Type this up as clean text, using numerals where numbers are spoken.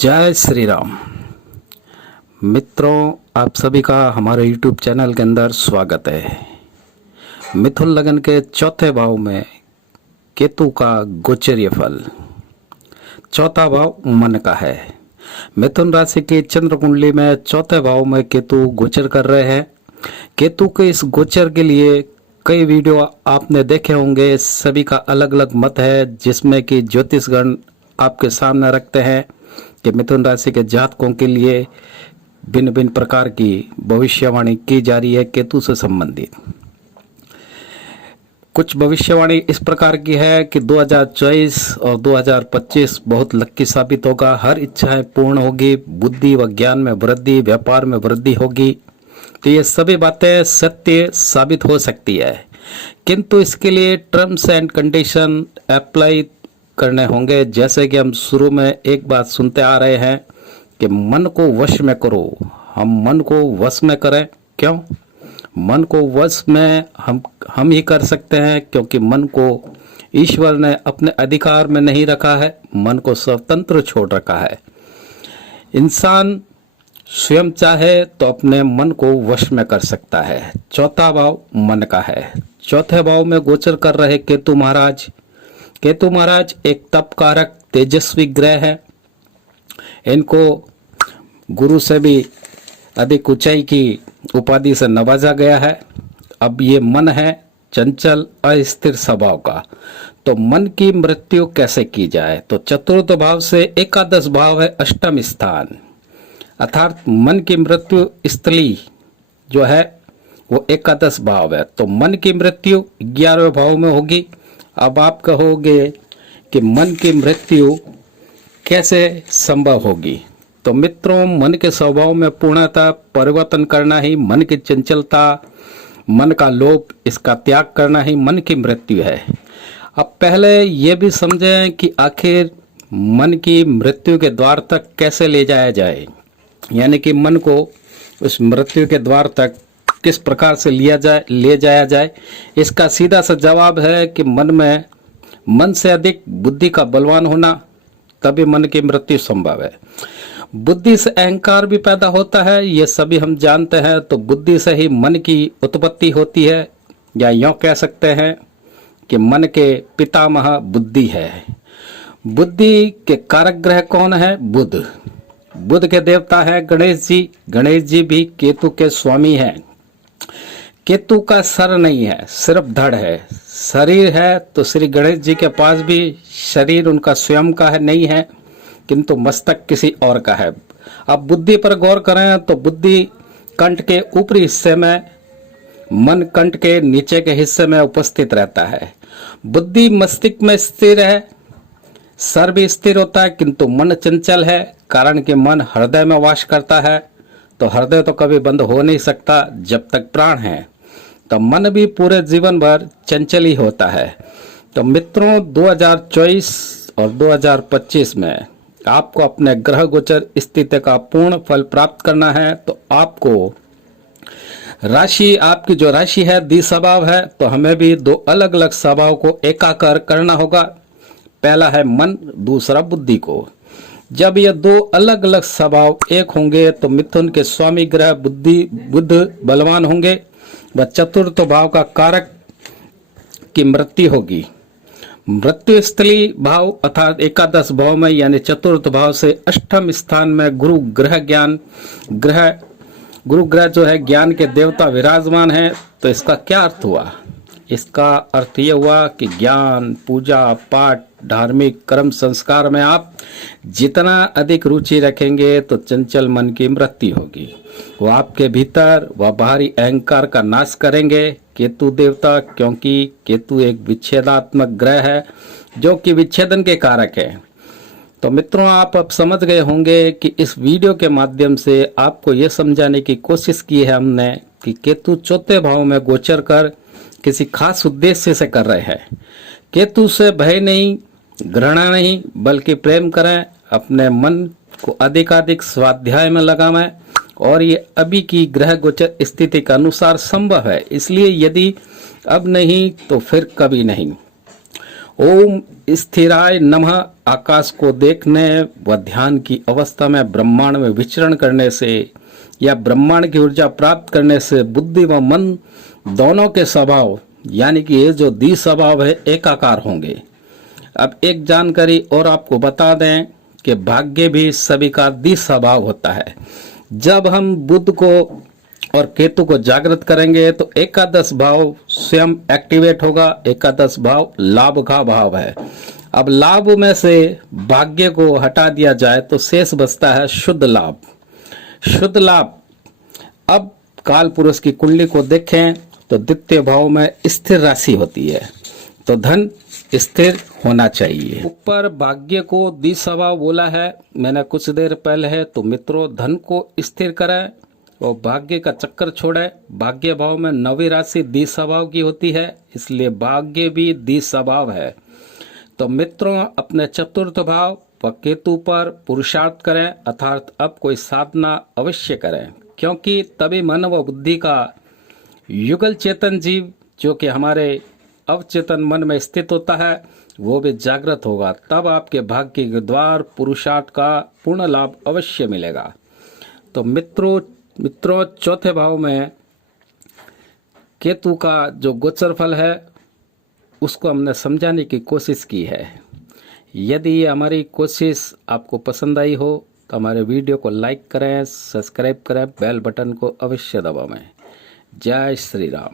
जय श्री राम। मित्रों, आप सभी का हमारे YouTube चैनल के अंदर स्वागत है। मिथुन लगन के चौथे भाव में केतु का गोचरीय फल। चौथा भाव मन का है। मिथुन राशि की चंद्र कुंडली में चौथे भाव में केतु गोचर कर रहे हैं। केतु के इस गोचर के लिए कई वीडियो आपने देखे होंगे। सभी का अलग अलग मत है, जिसमें कि ज्योतिषगण आपके सामने रखते हैं कि मिथुन राशि के जातकों के लिए भिन्न भिन्न प्रकार की भविष्यवाणी की जा रही है केतु से संबंधित। कुछ भविष्यवाणी इस प्रकार की है कि 2024 और 2025 बहुत लक्की साबित होगा। हर इच्छाएं पूर्ण होगी, बुद्धि व ज्ञान में वृद्धि, व्यापार में वृद्धि होगी। तो ये सभी बातें सत्य साबित हो सकती है, किंतु इसके लिए टर्म्स एंड कंडीशन अप्लाई करने होंगे। जैसे कि हम शुरू में एक बात सुनते आ रहे हैं कि मन को वश में करो। हम मन को वश में करें, क्यों? मन को वश में हम ही कर सकते हैं, क्योंकि मन को ईश्वर ने अपने अधिकार में नहीं रखा है, मन को स्वतंत्र छोड़ रखा है। इंसान स्वयं चाहे तो अपने मन को वश में कर सकता है। चौथा भाव मन का है। चौथे भाव में गोचर कर रहे केतु महाराज एक तप कारक तेजस्वी ग्रह है। इनको गुरु से भी अधिक ऊंचाई की उपाधि से नवाजा गया है। अब ये मन है चंचल अस्थिर स्वभाव का, तो मन की मृत्यु कैसे की जाए? तो चतुर्थ भाव से एकादश भाव है अष्टम स्थान, अर्थात मन की मृत्यु स्थली जो है वो एकादश भाव है। तो मन की मृत्यु 11वें भाव में होगी। अब आप कहोगे कि मन की मृत्यु कैसे संभव होगी? तो मित्रों, मन के स्वभाव में पूर्णतः परिवर्तन करना ही मन की चंचलता, मन का लोभ, इसका त्याग करना ही मन की मृत्यु है। अब पहले ये भी समझें कि आखिर मन की मृत्यु के द्वार तक कैसे ले जाया जाए, यानी कि मन को उस मृत्यु के द्वार तक किस प्रकार से ले जाया जाए। इसका सीधा सा जवाब है कि मन से अधिक बुद्धि का बलवान होना, तभी मन की मृत्यु संभव है। बुद्धि से अहंकार भी पैदा होता है, ये सभी हम जानते हैं। तो बुद्धि से ही मन की उत्पत्ति होती है, या यूं कह सकते हैं कि मन के पितामह बुद्धि है। बुद्धि के कारक ग्रह कौन है? बुध के देवता है गणेश जी। गणेश जी भी केतु के स्वामी हैं। केतु का सर नहीं है, सिर्फ धड़ है। शरीर है तो श्री गणेश जी के पास भी शरीर उनका स्वयं का है नहीं है, किंतु मस्तक किसी और का है। अब बुद्धि पर गौर करें तो बुद्धि कंठ के ऊपरी हिस्से में, मन कंठ के नीचे के हिस्से में उपस्थित रहता है। बुद्धि मस्तिष्क में स्थिर है, सर भी स्थिर होता है, किंतु मन चंचल है, कारण कि मन हृदय में वास करता है। तो हृदय तो कभी बंद हो नहीं सकता जब तक प्राण है। तो मन भी पूरे जीवन भर चंचल ही होता है। तो मित्रों, 2024 और 2025 में आपको अपने ग्रह गोचर स्थिति का पूर्ण फल प्राप्त करना है। तो आपको राशि, आपकी जो राशि है द्विस्वभाव है, तो हमें भी दो अलग अलग स्वभाव को एकाकार करना होगा। पहला है मन, दूसरा बुद्धि को। जब ये दो अलग अलग स्वभाव एक होंगे तो मिथुन के स्वामी ग्रह बुध बलवान होंगे, व चतुर्थ भाव का कारक की मृत्यु होगी। मृत्यु स्थली भाव अर्थात एकादश भाव में, यानी चतुर्थ भाव से अष्टम स्थान में गुरु ग्रह जो है ज्ञान के देवता विराजमान है। तो इसका क्या अर्थ हुआ? इसका अर्थ यह हुआ कि ज्ञान, पूजा पाठ, धार्मिक कर्म संस्कार में आप जितना अधिक रुचि रखेंगे तो चंचल मन की मृत्यु होगी। वो आपके भीतर व बाहरी अहंकार का नाश करेंगे केतु देवता, क्योंकि केतु एक विच्छेदात्मक ग्रह है जो कि विच्छेदन के कारक है। तो मित्रों, आप अब समझ गए होंगे कि इस वीडियो के माध्यम से आपको ये समझाने की कोशिश की है हमने कि केतु चौथे भाव में गोचर कर किसी खास उद्देश्य से कर रहे हैं। केतु से भय नहीं, घृणा नहीं, बल्कि प्रेम करें। अपने मन को अधिकाधिक स्वाध्याय में लगाएं, और ये अभी की ग्रह गोचर स्थिति के अनुसार संभव है। इसलिए यदि अब नहीं तो फिर कभी नहीं। ओम स्थिराय नमः। आकाश को देखने व ध्यान की अवस्था में ब्रह्मांड में विचरण करने से या ब्रह्मांड की ऊर्जा प्राप्त करने से बुद्धि व मन दोनों के स्वभाव यानी कि ये जो द्वि स्वभाव है एकाकार होंगे। अब एक जानकारी और आपको बता दें कि भाग्य भी सभी का द्वि स्वभाव होता है। जब हम बुध को और केतु को जागृत करेंगे तो एकादश भाव स्वयं एक्टिवेट होगा। एकादश भाव लाभ का भाव है। अब लाभ में से भाग्य को हटा दिया जाए तो शेष बचता है शुद्ध लाभ। शुद्ध लाभ, अब काल पुरुष की कुंडली को देखें तो द्वितीय भाव में स्थिर राशि होती है, तो धन स्थिर होना चाहिए। ऊपर भाग्य को द्विस्वभाव बोला है मैंने कुछ देर पहले है, तो मित्रों धन को स्थिर करें और भाग्य का चक्कर छोड़े। भाग्य भाव में नवी राशि द्विस्वभाव की होती है, इसलिए भाग्य भी द्विस्वभाव है। तो मित्रों अपने चतुर्थ भाव व केतु पर पुरुषार्थ करें, अर्थात अब कोई साधना अवश्य करें, क्योंकि तभी मन व बुद्धि का युगल चेतन जीव जो कि हमारे अवचेतन मन में स्थित होता है वो भी जागृत होगा। तब आपके भाग्य के द्वार पुरुषार्थ का पूर्ण लाभ अवश्य मिलेगा। तो मित्रों चौथे भाव में केतु का जो गोचर फल है उसको हमने समझाने की कोशिश की है। यदि ये हमारी कोशिश आपको पसंद आई हो तो हमारे वीडियो को लाइक करें, सब्सक्राइब करें, बेल बटन को अवश्य दबाएं। जय श्री राम।